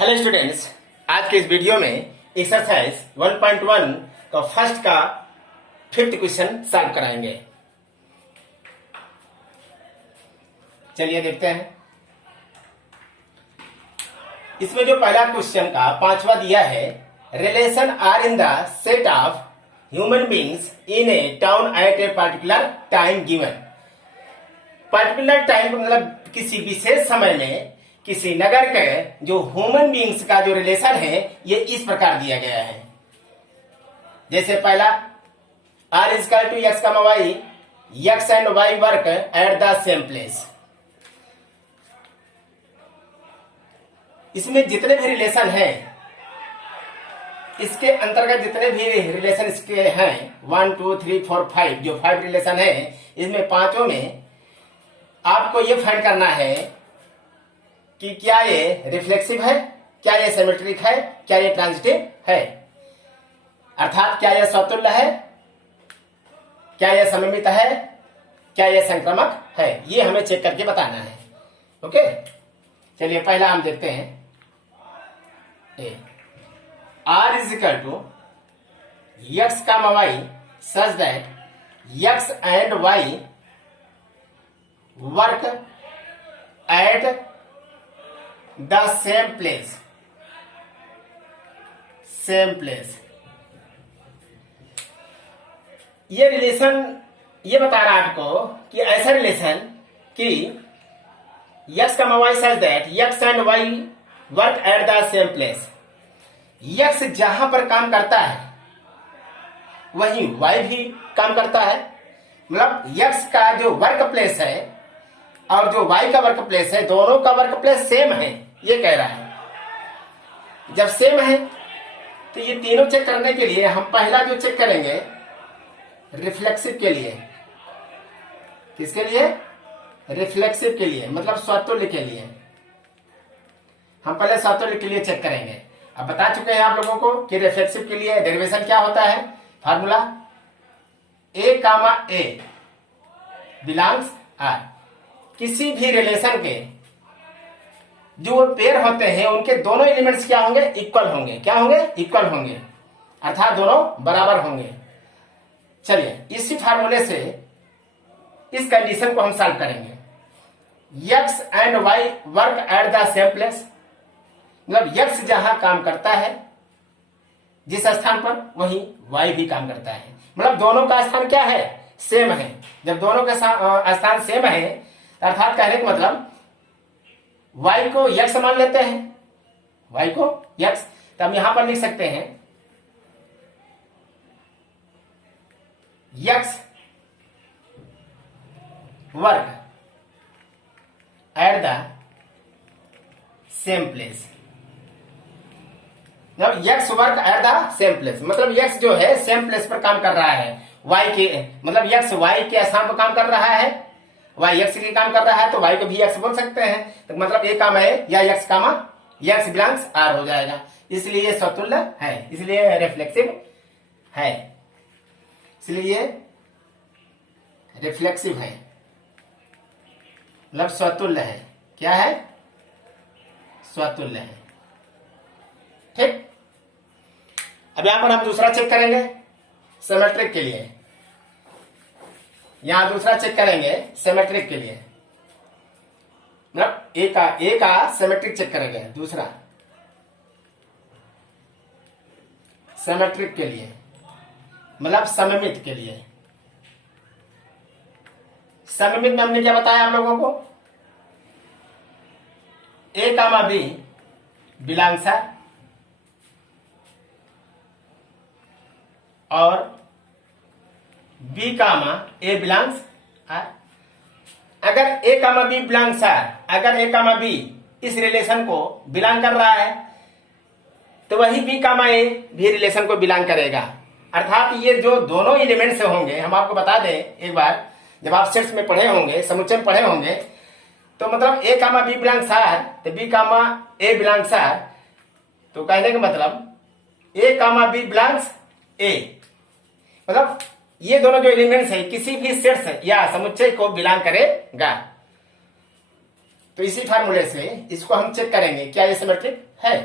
Hello students, आज के इस वीडियो में एक्सरसाइज 1.1 का फर्स्ट का फिफ्थ क्वेश्चन सॉल्व कराएंगे। चलिए देखते हैं। इसमें जो पहला क्वेश्चन का पांचवा दिया है, relation R in the set of human beings in a town at a particular time given. Particular time मतलब किसी विशेष समय में किसी नगर के जो ह्यूमन बींग्स का जो रिलेशन है ये इस प्रकार दिया गया है। जैसे पहला आर इजकल टू एक्स का Y, X and Y work at the same place. इसमें जितने भी रिलेशन हैं, इसके अंतर्गत जितने भी रिलेशन इसके हैं 1 2 3 4 5 जो 5 रिलेशन है, इसमें पांचों में आपको ये फाइंड करना है कि क्या ये रिफ्लेक्सिव है, क्या ये सिमेट्रिक है, क्या ये ट्रांजिटिव है, अर्थात क्या ये स्वतुल्य है, क्या ये सममित है, क्या ये संक्रामक है। ये हमें चेक करके बताना है। ओके, चलिए पहला हम देखते हैं। R is equal to x का Y such that x and Y work at the same place. ये रिलेशन ये बता रहा है आपको कि ऐसा रिलेशन कि एक्स का Y such that x and Y work at the same place. X जहां पर काम करता है वहीं वाई भी काम करता है। मतलब एक्स का जो वर्क प्लेस है और जो वाई का वर्क प्लेस है, दोनों का वर्क प्लेस सेम है, ये कह रहा है। जब सेम है तो ये तीनों चेक करने के लिए हम पहला जो चेक करेंगे रिफ्लेक्सिव के लिए। किसके लिए? रिफ्लेक्सिव के लिए, मतलब स्वतुल्य के लिए। हम पहले स्वतुल्य के लिए चेक करेंगे। अब बता चुके हैं आप लोगों को कि रिफ्लेक्सिव के लिए डेरिवेशन क्या होता है। Formula A comma A belongs R. किसी भी रिलेशन के जो पेयर होते हैं उनके दोनों एलिमेंट्स क्या होंगे? इक्वल होंगे। क्या होंगे? इक्वल होंगे, अर्थात दोनों बराबर होंगे। चलिए इसी फार्मूले से इस कंडीशन को हम सॉल्व करेंगे। X and Y work at the same place, मतलब एक्स जहां काम करता है जिस स्थान पर, वहीं वाई भी काम करता है। मतलब दोनों का स्थान क्या है? सेम है। जब दोनों का स्थान सेम है अर्थात कहने का मतलब y को x मान लेते हैं, y को x, तो हम यहां पर लिख सकते हैं x work at the same place. मतलब x work at the same place, मतलब x जो है सेम प्लेस पर काम कर रहा है। y के मतलब x y के स्थान पर काम कर रहा है, y x के काम कर रहा है, तो y को भी x बोल सकते हैं। तो मतलब a कामा है या x कामा x बिलोंग्स r हो जाएगा। इसलिए ये स्वतुल्य है, इसलिए रिफ्लेक्सिव है, इसलिए रिफ्लेक्सिव है, मतलब स्वतुल्य है। क्या है? स्वतुल्य है। ठीक। अब यहां पर हम दूसरा चेक करेंगे सिमेट्रिक के लिए। यहां दूसरा चेक करेंगे सिमेट्रिक के लिए, मतलब ए का सिमेट्रिक चेक करेंगे। दूसरा सिमेट्रिक के लिए मतलब सममित के लिए। सममित में हमने क्या बताया हम लोगों को? A comma B belongs R और B comma A belongs R. अगर A comma B belongs R, अगर ए कामा बी इस रिलेशन को बिलोंग कर रहा है तो वही बी कामा ए भी रिलेशन को बिलोंग करेगा। अर्थात ये जो दोनों एलिमेंट्स होंगे, हम आपको बता दें एक बार, जब आप सेट्स में पढ़े होंगे, समुच्चय में पढ़े होंगे, तो मतलब A comma B belongs R तो B comma A belongs R, तो कहने का मतलब ए कामा बी बिलोंग्स ए, मतलब ये दोनों जो एलिमेंट्स है किसी भी सेट्स या समुच्चय को बिलोंग करेगा। तो इसी फार्मूले से इसको हम चेक करेंगे क्या ये सिमेट्रिक है।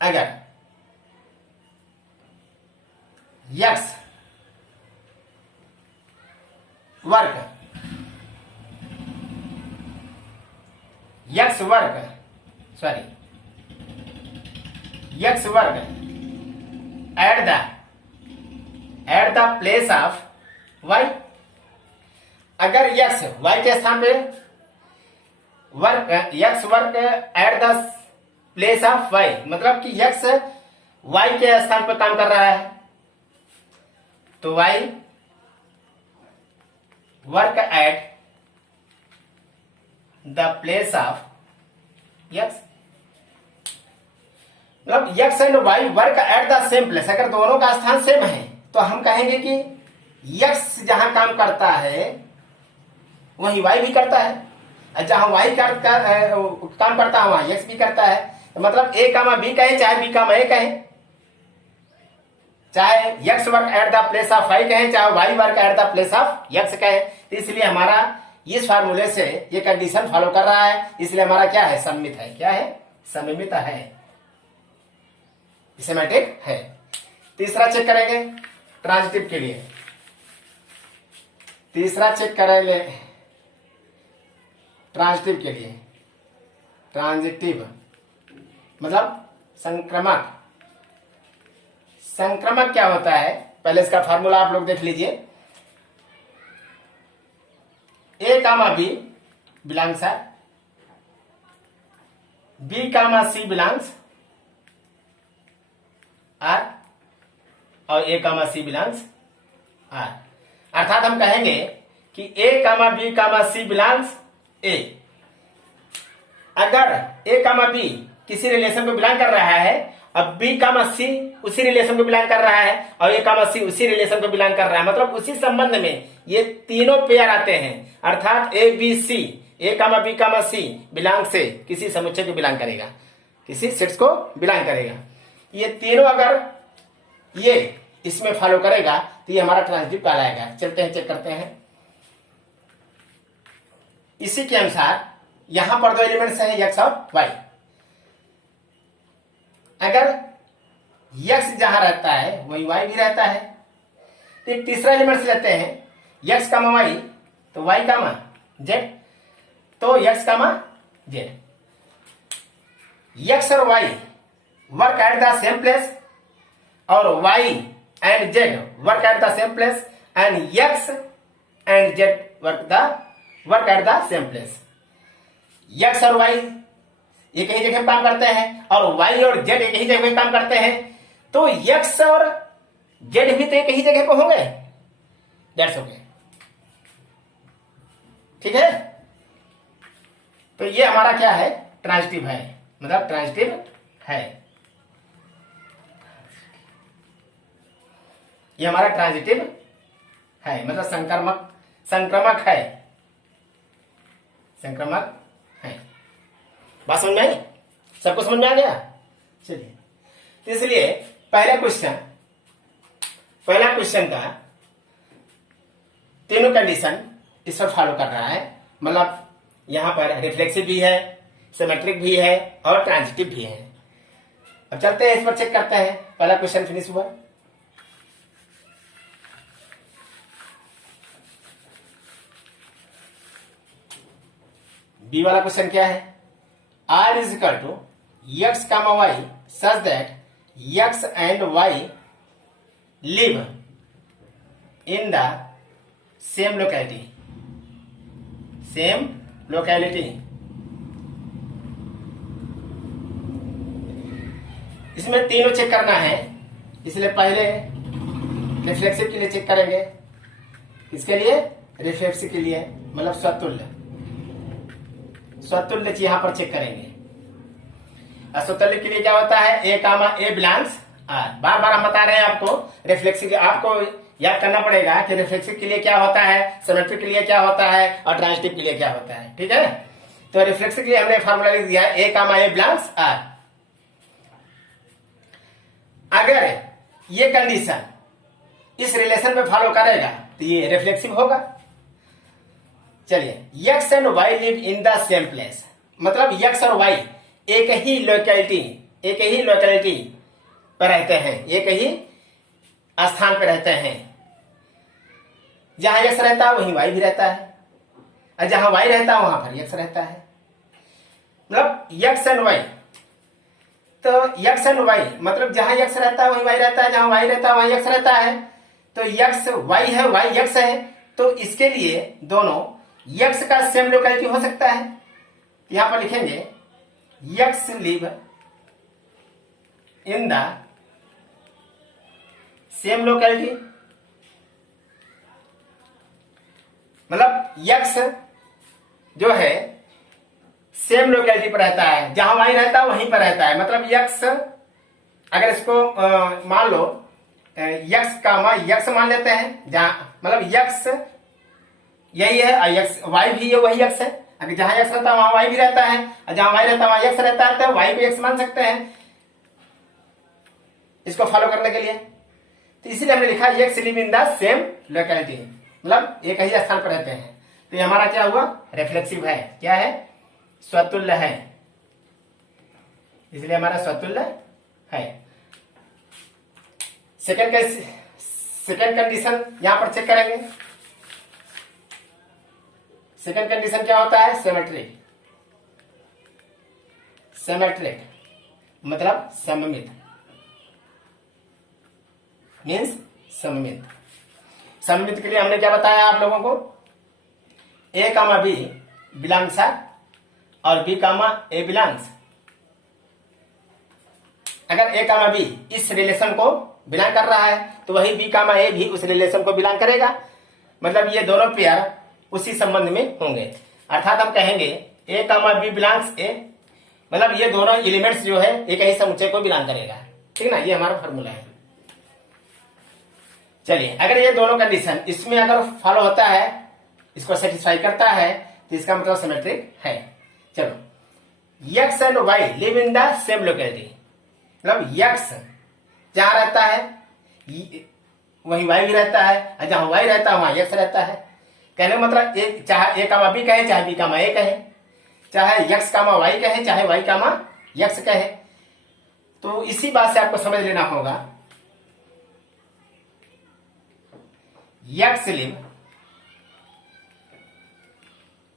अगर यक्स वर्ग यक्स वर्ग at the place of Y, अगर यक्स वाई के स्थान पे यक्स वर्ग at the place of Y, मतलब कि यक्स वाई के स्थान पर काम कर रहा है, तो y work at the place of x, मतलब x and Y work at the same place. अगर दोनों का स्थान सेम है तो हम कहेंगे कि यक्स जहां काम करता है वहीं वाई भी करता है, और जहां वाई काम करता है वहां यक्स भी करता है। तो मतलब ए कामा बी कहे चाहे बी कामा ए कहे, चाहे X work at the place of Y कहे चाहे Y work at the place of X कहे। तो इसलिए हमारा इस फार्मूले से ये कंडीशन फॉलो कर रहा है, इसलिए हमारा क्या है, सममित है। क्या है, सममित है, सिमेट्रिक है। तीसरा चेक करेंगे ट्रांजिटिव के लिए। तीसरा चेक करेंगे ट्रांजिटिव के लिए। ट्रांजिटिव मतलब संक्रमक। संक्रमक क्या होता है, पहले इसका फार्मूला आप लोग देख लीजिए। ए कामा बी बिलोंग्स है, बी कामा सी बिलोंग्स आर, और A comma C belongs R. अर्थात हम कहेंगे कि ए comma B comma C belongs A. अगर ए कामा बी किसी रिलेशन को बिलोंग कर रहा है और बी कामा सी उसी रिलेशन को बिलोंग कर रहा है और ए कामा सी उसी रिलेशन को बिलोंग कर रहा है, मतलब उसी संबंध में ये तीनों पेयर आते हैं, अर्थात A B C, A comma B comma C belong से किसी समुच्चय को बिलोंग करेगा, किसी सेट्स को बिलोंग करेगा। ये तीनों अगर ये इसमें फॉलो करेगा तो ये हमारा ट्रांजिटिव कहलाएगा। चलते हैं चेक करते हैं। इसी के अनुसार यहां पर दो एलिमेंट्स हैं यक्स और वाई। अगर यक्स जहां रहता है वही वाई भी रहता है, तो एक तीसरा एलिमेंट्स लेते हैं यक्स कामा वाई, तो वाई कामा जेड, तो यक्स कामा जेड। यक्स और y work at the same place और y and z work at the same place and x and z work at the same place. X और y एक ही जगह काम करते हैं और वाई और जेड एक ही जगह काम करते हैं, तो यक्स और जेड भी तो एक ही जगह पे होंगे। दैट्स ओके, ठीक है। तो ये हमारा क्या है, ट्रांजिटिव है, मतलब ट्रांजिटिव है। ये हमारा ट्रांजिटिव है, मतलब संक्रमक है, संक्रमक है। बात समझ में आई, सबको समझ में आ गया। चलिए, तो इसलिए पहला क्वेश्चन का तीनों कंडीशन इस पर फॉलो कर रहा है, मतलब यहां पर रिफ्लेक्सिव भी है, सिमेट्रिक भी है और ट्रांजिटिव भी है। अब चलते हैं इस पर चेक करते हैं। पहला क्वेश्चन फिनिश हुआ। बी वाला क्वेश्चन क्या है, R is equal to X comma Y such that X and Y live in the same locality. Same locality, इसमें तीनों चेक करना है, इसलिए पहले रिफ्लेक्सिव के लिए चेक करेंगे। इसके लिए रिफ्लेक्सिव के लिए मतलब स्वतुल्य यहां पर चेक करेंगे। स्वतुल्य के लिए क्या होता है, A comma A belongs are. बार बार हम बता रहे हैं आपको, रिफ्लेक्सिव आपको याद करना पड़ेगा कि रिफ्लेक्सिव के लिए क्या होता है, सिमेट्रिक के लिए क्या होता है और ट्रांजिटिव के लिए क्या होता है, ठीक है। तो रिफ्लेक्सिव के लिए हमने फार्मूला लिख दिया है, A comma A belongs R. अगर ये कंडीशन इस रिलेशन में फॉलो करेगा तो ये रिफ्लेक्सिव होगा। चलिए x and y live in the same place, मतलब x और y एक ही लोकेलिटी पर रहते हैं, एक ही स्थान पर रहते हैं। जहां x रहता है वहीं y भी रहता है, और जहां y रहता है वहां पर x रहता है। मतलब x एंड y, तो x एंड y मतलब जहां x रहता है वहीं y रहता है, जहां y रहता है वहीं x रहता है। तो x y है, y x है, तो इसके लिए दोनों x का सेम लोकेलिटी हो सकता है। यहां पर लिखेंगे x live in the same locality, मतलब x जो है सेम लोकेलिटी पर रहता है, जहां y रहता है वहीं पर रहता है। मतलब x, अगर इसको मान लो x का x मान लेते हैं, जहां मतलब x यही है और x y भी है वही x है। अगर जहां x रहता है वहां y भी रहता है, और जहां y रहता है वहां x रहता है, तो y को x मान सकते हैं इसको फॉलो करने के लिए। तो इसीलिए हमने लिखा x live in the same locality, मतलब एक ही स्थान पर रहते हैं। तो ये हमारा क्या हुआ, रिफ्लेक्सिव है। क्या है, स्वतुल्य है, इसलिए हमारा स्वतुल्य है। सेकेंड कंडीशन यहां पर चेक करेंगे। सेकेंड कंडीशन क्या होता है, सिमेट्रिक मतलब सममित, मीन्स सममित। सममित के लिए हमने क्या बताया आप लोगों को, a कामा b बिलोंग्स और b कामा a बिलोंग्स। अगर a कामा b इस रिलेशन को बिलोंग कर रहा है तो वही b कामा a भी उस रिलेशन को बिलोंग करेगा। मतलब ये दोनों पेयर उसी संबंध में होंगे। अर्थात हम कहेंगे a comma b belongs a, मतलब ये दोनों एलिमेंट्स जो है एक ही समुच्चय को बिलोंग करेगा। ठीक ना, ये हमारा फॉर्मूला है। चलिए, अगर ये दोनों कंडीशन इसमें अगर फॉलो होता है, इसको सेटिस्फाई करता है, तो इसका मतलब सिमेट्रिक है। चलो, x and y live in the same locality, मतलब x जहां रहता है वहीं y भी रहता है, और जहां y रहता है वहां x रहता है। कहने का मतलब एक, चाहे a कामा b कहे, चाहे b कामा a कहे, चाहे x कामा y कहे, चाहे y कामा x कहे। तो इसी बात से आपको समझ लेना होगा, x live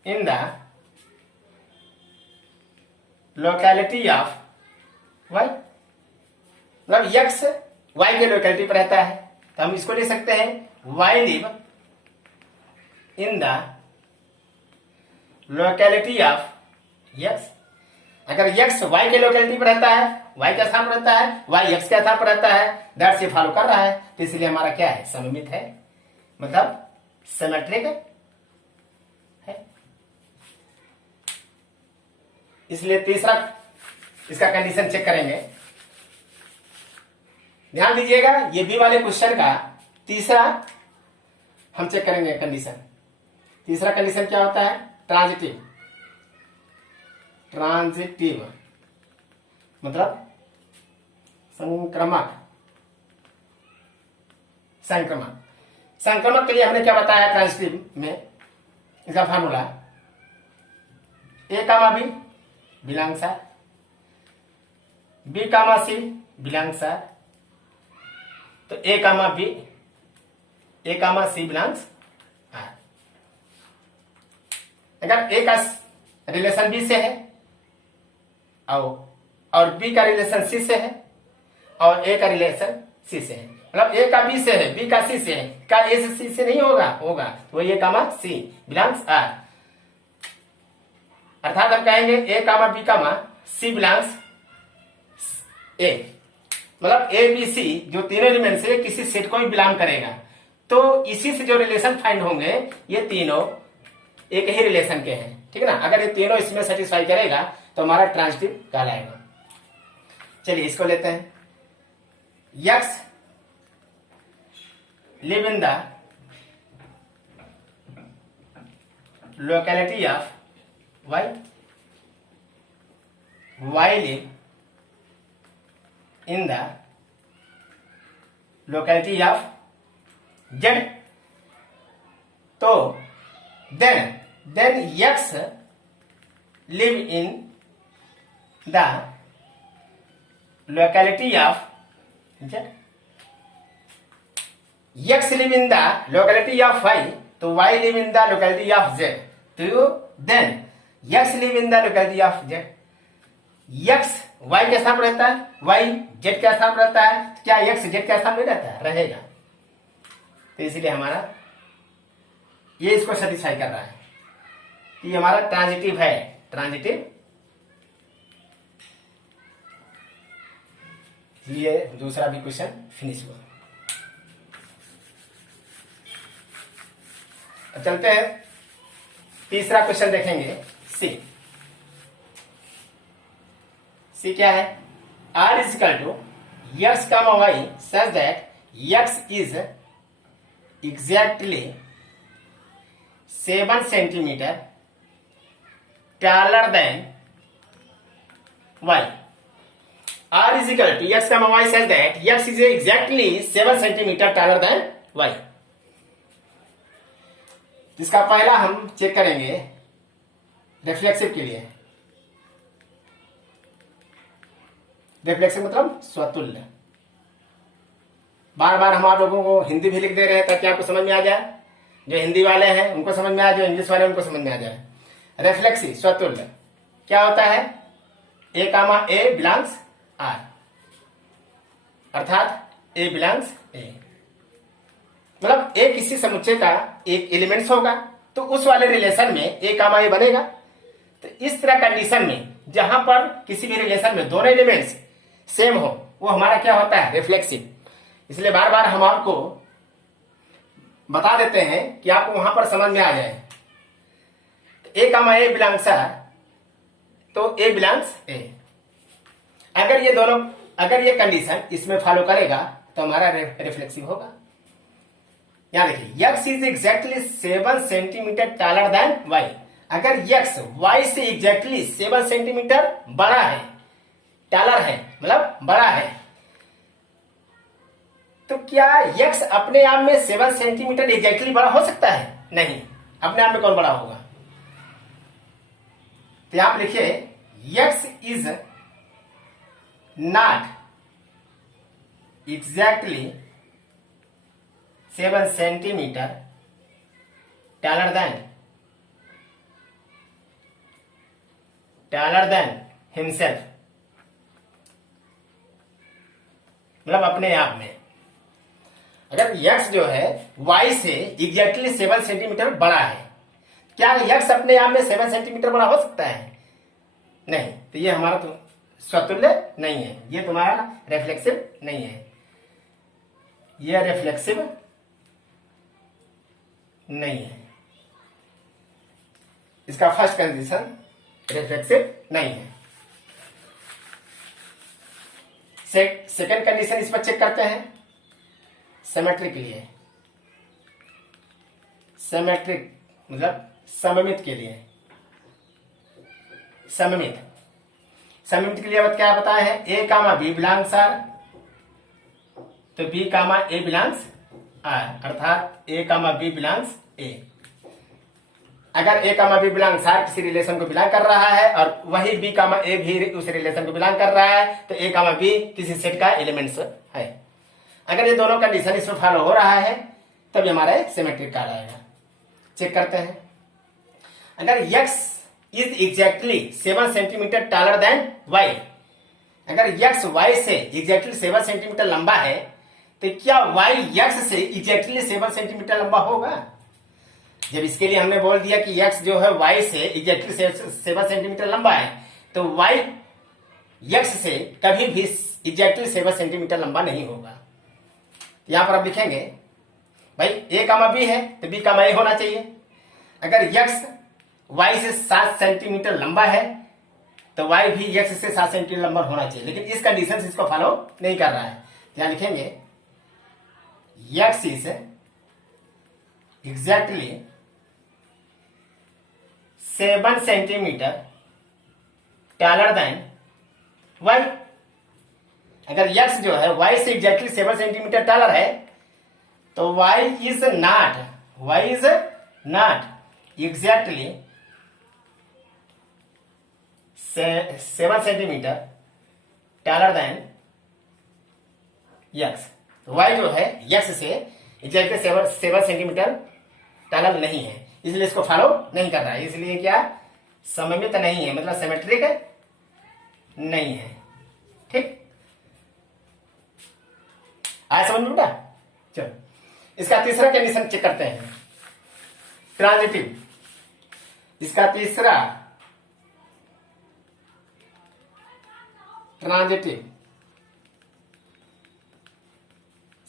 in the locality of y, मतलब x y के लोकेलिटी पर रहता है। तो हम इसको ले सकते हैं y live in the locality of x। अगर x y के लोकेलिटी पर रहता है, y का स्थान पर रहता है, y x के स्थान पर रहता है, दैट से फॉलो कर रहा है, तो इसलिए हमारा क्या है, सममित है, मतलब सिमेट्रिक है। इसलिए तीसरा इसका कंडीशन चेक करेंगे। ध्यान दीजिएगा, ये बी वाले क्वेश्चन का तीसरा हम चेक करेंगे कंडीशन। तीसरा कंडीशन क्या होता है, ट्रांजिटिव मतलब संक्रमक के लिए हमने क्या बताया ट्रांजिटिव में, इसका formula a comma b belongs R, b comma c belongs R, तो a comma c belongs R. अगर a का रिलेशन b से है और b का रिलेशन c से है और a का रिलेशन c से है, मतलब a का b से है, b का c से है, का a से c से नहीं होगा तो ये कामा c बिलोंग्स आर। अर्थात हम कहेंगे a comma b comma c belongs a, मतलब a b c जो तीनों एलिमेंट से किसी सेट को भी बिलोंग करेगा। तो इसी से जो रिलेशन फाइंड होंगे ये तीनों एक ही रिलेशन के हैं। ठीक है ना, अगर ये तीनों इसमें सेटिस्फाई करेगा तो हमारा ट्रांजिटिव कहलाएगा। चलिए इसको लेते हैं, x live in the locality of y, y live in the locality of z। तो then then x live in the locality of z. x live in the locality of y, तो y live in the locality of z. तो then x live in the locality of z. x y के साथ रहता है, y z के साथ रहता है, क्या x z के साथ में रहता है? रहेगा। तो इसलिए हमारा ये इसको सेटिस्फाई कर रहा है कि हमारा ट्रांजिटिव है, ट्रांजिटिव। ये दूसरा भी क्वेश्चन फिनिश हुआ। अब चलते हैं तीसरा क्वेश्चन देखेंगे। सी क्या है? r is equal to x comma y such that x is exactly 7 centimetre taller than y. r is equal to x comma y says that x is exactly 7 centimetre taller than y. इसका पहला हम check करेंगे reflexive के लिए। Reflexive मतलब स्वतुल्य। बार बार हम आप लोगों को हिंदी भी लिख दे रहे हैं ताकि आपको समझ में आ जाए, जो हिंदी वाले हैं उनको समझ में आ जाए, इंग्लिश वाले उनको समझ में आ जाए। रिफ्लेक्सिव स्वतुल्य क्या होता है? A comma A belongs R, अर्थात ए बिलोंग्स ए, मतलब ए किसी समुच्चय का एक एलिमेंट्स होगा तो उस वाले रिलेशन में ए कामा ए बनेगा। तो इस तरह कंडीशन में जहां पर किसी भी रिलेशन में दोनों एलिमेंट्स सेम हो वो हमारा क्या होता है? रिफ्लेक्सिव। इसलिए बार बार हम आपको बता देते हैं कि आपको वहां पर समझ में आ जाए। ए कामा ए बिलोंग्स आर, तो ए बिलोंग्स ए। अगर ये कंडीशन इसमें फॉलो करेगा तो हमारा रिफ्लेक्सिव होगा। यहां देखिए x is exactly 7 centimetre taller than y। अगर x y से एग्जैक्टली 7 सेंटीमीटर बड़ा है, टॉलर है मतलब बड़ा है, तो क्या x अपने आप में 7 सेंटीमीटर एग्जैक्टली बड़ा हो सकता है? नहीं, अपने आप में कौन बड़ा होगा? तो आप लिखिए x is not exactly 7 centimetre taller than himself, मतलब अपने आप में। अगर x जो है y से एग्जैक्टली 7 सेंटीमीटर बड़ा है, क्या x अपने आप में 7 सेंटीमीटर बड़ा हो सकता है? नहीं। तो ये हमारा तो स्वतुल्य नहीं है, ये तुम्हारा रिफ्लेक्सिव नहीं है, ये रिफ्लेक्सिव नहीं है। इसका फर्स्ट कंडीशन रिफ्लेक्सिव नहीं है। सेकंड कंडीशन इस पर चेक करते हैं सिमेट्रिक के लिए। सिमेट्रिक मतलब सममित के लिए। सममित के लिए क्या बताया है? A comma B belongs R, तो B comma A belongs R, अर्थात ए कामा बी बिलोंग्स ए। अगर A comma B belongs R किसी रिलेशन को बिलोंग कर रहा है और वही बी कामा ए भी उस रिलेशन को बिलोंग कर रहा है तो ए कामा बी किसी सेट का एलिमेंट्स है। अगर ये दोनों कंडीशन इसमें फॉलो हो रहा है तब हमारा सिमेट्रिक कहलाएगा। चेक करते हैं। अगर x is exactly 7 centimetre taller than y, अगर x y से एग्जैक्टली 7 सेंटीमीटर लंबा है तो क्या y x से एग्जैक्टली 7 सेंटीमीटर लंबा होगा? जब इसके लिए हमने बोल दिया कि x जो है y से एग्जैक्टली 7 सेंटीमीटर लंबा है तो y x से कभी भी एग्जैक्टली 7 सेंटीमीटर लंबा नहीं होगा। यहां पर आप लिखेंगे भाई a कामा b है तो b कामा a होना चाहिए। अगर x y से 7 सेंटीमीटर लंबा है तो y भी x से 7 सेंटीमीटर लंबा होना चाहिए, लेकिन इस कंडीशन से इसको फॉलो नहीं कर रहा है। यहां लिखेंगे x is exactly 7 centimetre taller than y। अगर x जो है y से एग्जैक्टली 7 सेंटीमीटर टॉलर है तो y is not exactly 7 centimetre taller than X. Y जो है यक्स से एग्जैक्टली 7 सेंटीमीटर टैलर नहीं है, इसलिए इसको फॉलो नहीं कर रहा है। इसलिए क्या सममित नहीं है, मतलब सिमेट्रिक नहीं है। ठीक, आया समझ में बेटा? चलो इसका तीसरा कंडीशन चेक करते हैं, ट्रांजिटिव। इसका तीसरा ट्रांजिटिव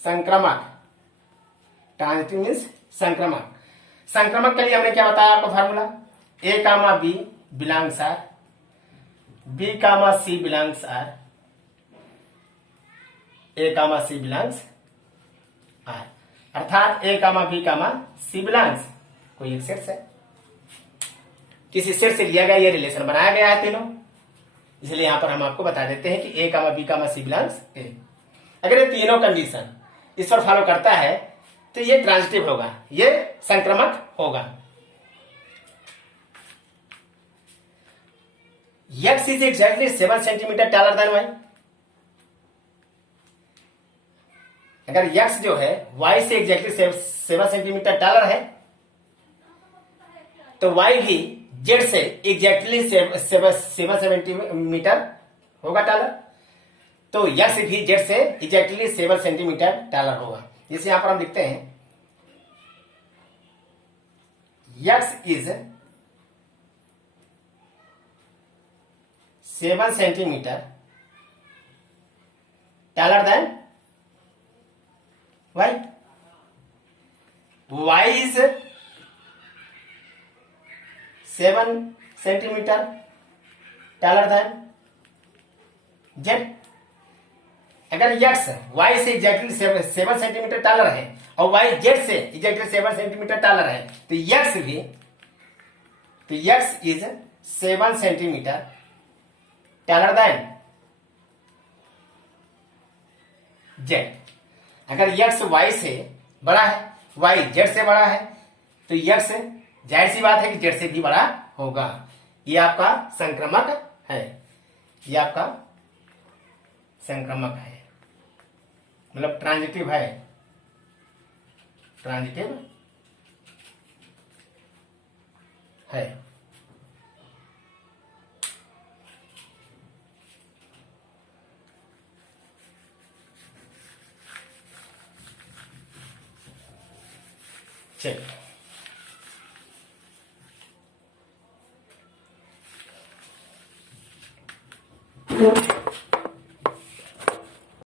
संक्रमक। ट्रांजिटिव मीन्स संक्रमक। संक्रमक के लिए हमने क्या बताया आपको formula, A comma B belongs R, b comma C belongs R, a comma C belongs R. अर्थात ए कामा बी कामा सी बिलोंग्स कोई एक सेट है, किसी सेट से लिया गया ये रिलेशन बनाया गया है तीनों, इसलिए यहां पर हम आपको बता देते हैं कि ए comma B comma C belongs A. अगर ये तीनों कंडीशन इस पर फॉलो करता है तो ये ट्रांजिटिव होगा, ये संक्रमक होगा। X is exactly 7 centimetre taller than Y. अगर यक्स जो है वाई से एग्जैक्टली 7 सेंटीमीटर टैलर है तो वाई भी जेड से एग्जैक्टली 7 सेंटीमीटर होगा टैलर, तो यक्स भी जेड से एग्जैक्टली 7 सेंटीमीटर टैलर होगा। जैसे यहां पर हम लिखते हैं X is 7 centimetre taller than Y. Y is 7 centimetre taller than Z. अगर यक्स वाई से एग्जैक्टली 7 सेंटीमीटर टैलर है और वाई जेड से एग्जैक्टली 7 सेंटीमीटर टैलर है तो X is 7 centimetre taller than Z. अगर यक्स वाई से बड़ा है, वाई जेड से बड़ा है, तो यक्स जाहिर सी बात है कि जेड से भी बड़ा होगा। ये आपका संक्रमक है, ये आपका संक्रमक है, मतलब ट्रांजिटिव है, ट्रांजिटिव है। चलिए